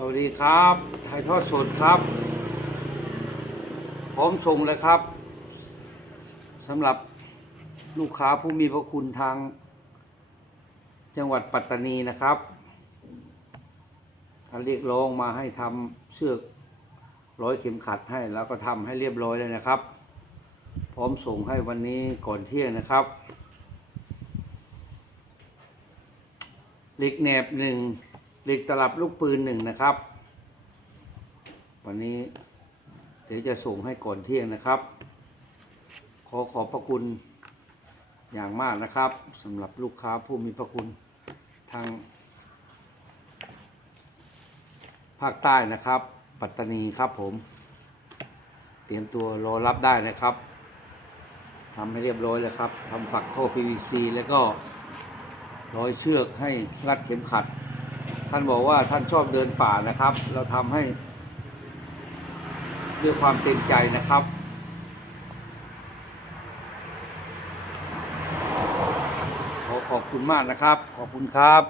สวัสดีครับถ่ายทอดสดครับพร้อมส่งเลยครับสำหรับลูกค้าผู้มีพระคุณทาง จังหวัดปัตตานีนะครับท่านเรียกร้องมาให้ทำเชือกร้อยเข็มขัดให้แล้วก็ทำให้เรียบร้อยเลยนะครับ พร้อมส่งให้วันนี้ก่อนเที่ยงนะครับเหล็กแหนบหนึ่ง เหล็กตลับลูกปืนหนึ่งนะครับ วันนี้เดี๋ยวจะส่งให้ก่อนเที่ยงนะครับ ขอขอบพระคุณอย่างมากนะครับสำหรับลูกค้าผู้มีพระคุณทาง ภาคใต้นะครับ ปัตตานีครับผม เตรียมตัวรอรับได้นะครับทำให้เรียบร้อยแล้วครับทำฝักท่อ PVC แล้วก็ร้อยเชือกให้รัดเข็มขัด ท่านบอกว่าท่านชอบเดินป่านะครับ เราทำให้ด้วยความเต็มใจนะครับ ขอขอบคุณมากนะครับ ขอบคุณครับ